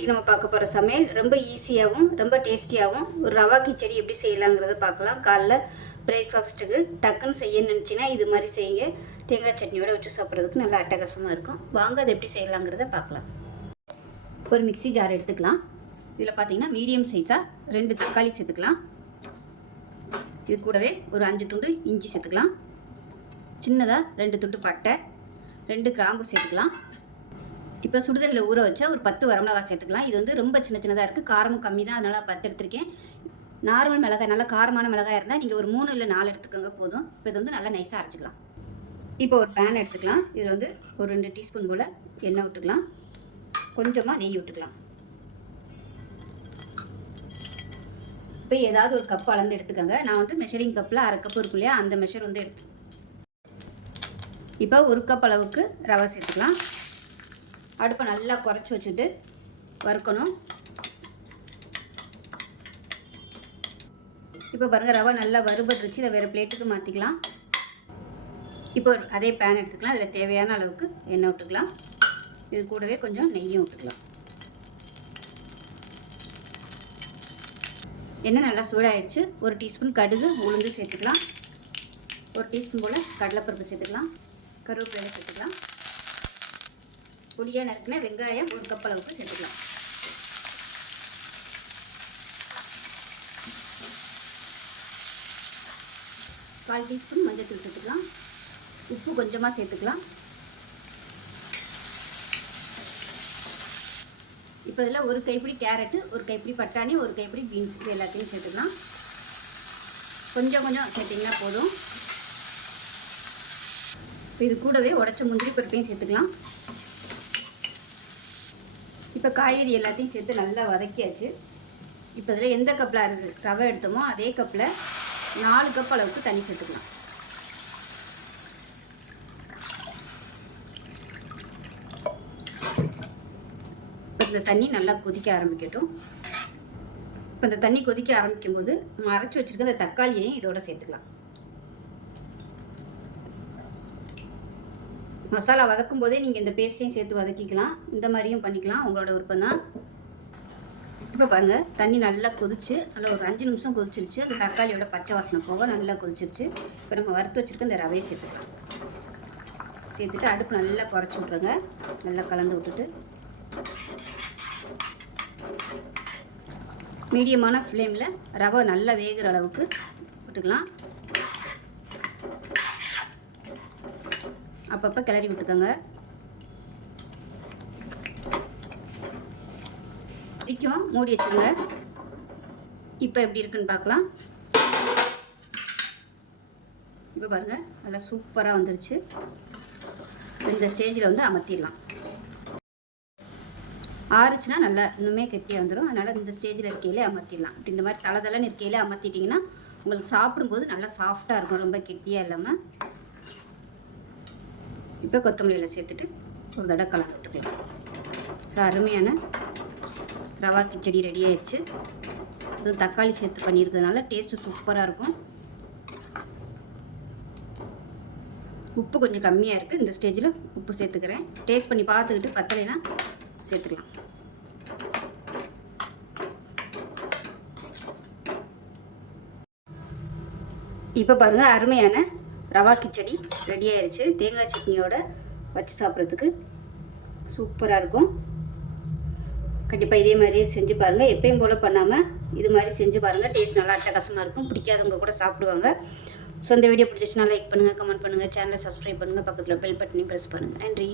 இன்றைக்கி நம்ம பார்க்க போகிற சமையல்? ரொம்ப ஈஸியாகவும் ரொம்ப டேஸ்டியாகவும் ஒரு ரவா கிச்சடி எப்படி செய்யலாங்கிறத பார்க்கலாம். காலைல பிரேக்ஃபாஸ்ட்டுக்கு டக்குன்னு செய்ய நினச்சின்னா இது மாதிரி செய்யுங்க. தேங்காய் சட்னியோடு வச்சு சாப்பிட்றதுக்கு நல்லா அட்டகாசமாக இருக்கும். வாங்க அதை எப்படி செய்யலாங்கிறத பார்க்கலாம். ஒரு மிக்ஸி ஜார் எடுத்துக்கலாம். இதில் பார்த்தீங்கன்னா மீடியம் சைஸாக ரெண்டு தக்காளி சேர்த்துக்கலாம். இது கூடவே ஒரு அஞ்சு துண்டு இஞ்சி சேர்த்துக்கலாம். சின்னதாக ரெண்டு துண்டு பட்டை ரெண்டு கிராம்பு சேர்த்துக்கலாம். இப்போ சுடுதண்ணில் ஊற வச்சா ஒரு பத்து வரமிளகா சேர்த்துக்கலாம். இது வந்து ரொம்ப சின்ன சின்னதாக இருக்குது காரமும் கம்மி தான். அதனால் பத்து எடுத்திருக்கேன். நார்மல் மிளகாய் நல்லா காரமான மிளகாய் இருந்தால் நீங்கள் ஒரு மூணு இல்லை நாலு எடுத்துக்கோங்க போதும். இப்போ இது வந்து நல்லா நைஸாக அரைச்சிக்கலாம். இப்போ ஒரு பேன் எடுத்துக்கலாம். இதில் வந்து ஒரு ரெண்டு டீஸ்பூன் போல் எண்ணெய் விட்டுக்கலாம். கொஞ்சமாக நெய் விட்டுக்கலாம். இப்போ ஏதாவது ஒரு கப் அளந்து எடுத்துக்கோங்க. நான் வந்து மெஷரிங் கப்பில் அரை கப் இருக்கும் இல்லையா? அந்த மெஷர் வந்து எடுத்து இப்போ ஒரு கப் அளவுக்கு ரவை சேர்த்துக்கலாம். அடுப்பை நல்லா குறைச்சி வச்சுட்டு வறுக்கணும். இப்போ பாருங்கள் ரவை நல்லா வறுபட்டுருச்சு. இதை வேறு பிளேட்டுக்கு மாற்றிக்கலாம் இப்போ அதே பேன் எடுத்துக்கலாம். அதில் தேவையான அளவுக்கு எண்ணெய் விட்டுக்கலாம். இது கூடவே கொஞ்சம் நெய்யும் விட்டுக்கலாம். எண்ணெய் நல்லா சூடாயிடுச்சு ஒரு டீஸ்பூன் கடுகு உளுந்து சேர்த்துக்கலாம். ஒரு டீஸ்பூன் போல் கடலைப்பருப்பு சேர்த்துக்கலாம். கருவேப்பிலை சேர்த்துக்கலாம். பொடியாக நறுக்கின வெங்காயம் ஒரு கப் அளவுக்கு சேர்த்துக்கலாம். கால் டீஸ்பூன் மஞ்சள் தூள் சேர்த்துக்கலாம். உப்பு கொஞ்சமாக சேர்த்துக்கலாம். இப்போ இதில் ஒரு கைப்பிடி கேரட்டு ஒரு கைப்பிடி பட்டாணி ஒரு கைப்பிடி பீன்ஸ் இது எல்லாத்தையும் சேர்த்துக்கலாம். கொஞ்சம் கொஞ்சம் சேர்த்திங்கன்னா போதும். இப்போ இது கூடவே உடச்ச முந்திரி பருப்பையும் சேர்த்துக்கலாம். இப்போ காய்கறி எல்லாத்தையும் சேர்த்து நல்லா வதக்கியாச்சு. இப்போ இதில் எந்த கப்பில் ரவை எடுத்தோமோ அதே கப்பில் நாலு கப் அளவுக்கு தண்ணி சேர்த்துக்கலாம். இந்த தண்ணி நல்லா கொதிக்க ஆரம்பிக்கட்டும். இப்போ இந்த தண்ணி கொதிக்க ஆரம்பிக்கும் போது நம்ம அரைச்சி வச்சுருக்க இந்த தக்காளியையும் இதோட சேர்த்துக்கலாம். மசாலா வதக்கும் போதே நீங்கள் இந்த பேஸ்ட்டையும் சேர்த்து வதக்கிக்கலாம். இந்த மாதிரியும் பண்ணிக்கலாம். உங்களோட விருப்பம் தான். இப்போ பாருங்கள் தண்ணி நல்லா கொதிச்சு நல்லா ஒரு அஞ்சு நிமிஷம் கொதிச்சிருச்சு. அந்த தக்காளியோட பச்சை வாசனை போக நல்லா கொதிச்சிருச்சு. இப்போ நம்ம வறுத்து வச்சுருக்க இந்த ரவையை சேர்த்துக்கலாம். சேர்த்துட்டு அடுப்பு நல்லா குறைச்சி விட்ருங்க நல்லா கலந்து விட்டுட்டு. மீடியமான ஃப்ளேமில் ரவை நல்லா வேகிற அளவுக்கு விட்டுக்கலாம். அப்பப்போ கிளறி விட்டுக்கோங்க. வரைக்கும் மூடி வச்சுருங்க. இப்போ எப்படி இருக்குன்னு பார்க்கலாம். இப்போ பாருங்கள் நல்லா சூப்பராக வந்துருச்சு. இந்த ஸ்டேஜில் வந்து அமர்த்திடலாம். ஆறுச்சுன்னா நல்லா இன்னுமே கெட்டியாக வந்துடும் அதனால் இந்த ஸ்டேஜில் இருக்கையிலே அமர்த்திடலாம். இப்படி இந்த மாதிரி தலை தலைன்னு இருக்கையிலே அமர்த்திட்டிங்கன்னா உங்களுக்கு சாப்பிடும்போது நல்லா சாஃப்டாக இருக்கும். ரொம்ப கெட்டியாக இல்லாமல் இப்போ கொத்தமல்லியில் சேர்த்துட்டு ஒரு தடவை கலந்து விட்டுக்கலாம். ஸோ அருமையான ரவா கிச்சடி ரெடி ஆயிடுச்சு. அதுவும் தக்காளி சேர்த்து பண்ணியிருக்கிறதுனால டேஸ்ட்டு சூப்பராக இருக்கும். உப்பு கொஞ்சம் கம்மியாக இருக்குது இந்த ஸ்டேஜில் உப்பு சேர்த்துக்கிறேன். டேஸ்ட் பண்ணி பார்த்துக்கிட்டு பத்தலைனா சேர்த்துக்கலாம். இப்போ பாருங்கள் அருமையான ரவா கிச்சடி ரெடி ஆயிடுச்சு தேங்காய் சட்னியோட வச்சு சாப்பிட்றதுக்கு சூப்பராக இருக்கும். கண்டிப்பாக இதே மாதிரியே செஞ்சு பாருங்கள் எப்பயும் போல் பண்ணாமல் இது மாதிரி செஞ்சு பாருங்கள் டேஸ்ட் நல்லா அட்டகாசமாக இருக்கும். பிடிக்காதவங்க கூட சாப்பிடுவாங்க. ஸோ இந்த வீடியோ பிடிச்சிச்சுனா லைக் பண்ணுங்கள் கமெண்ட் பண்ணுங்கள் சேனலை சப்ஸ்கிரைப் பண்ணுங்கள் பக்கத்தில் பெல் பட்டனையும் ப்ரெஸ் பண்ணுங்கள் நன்றி.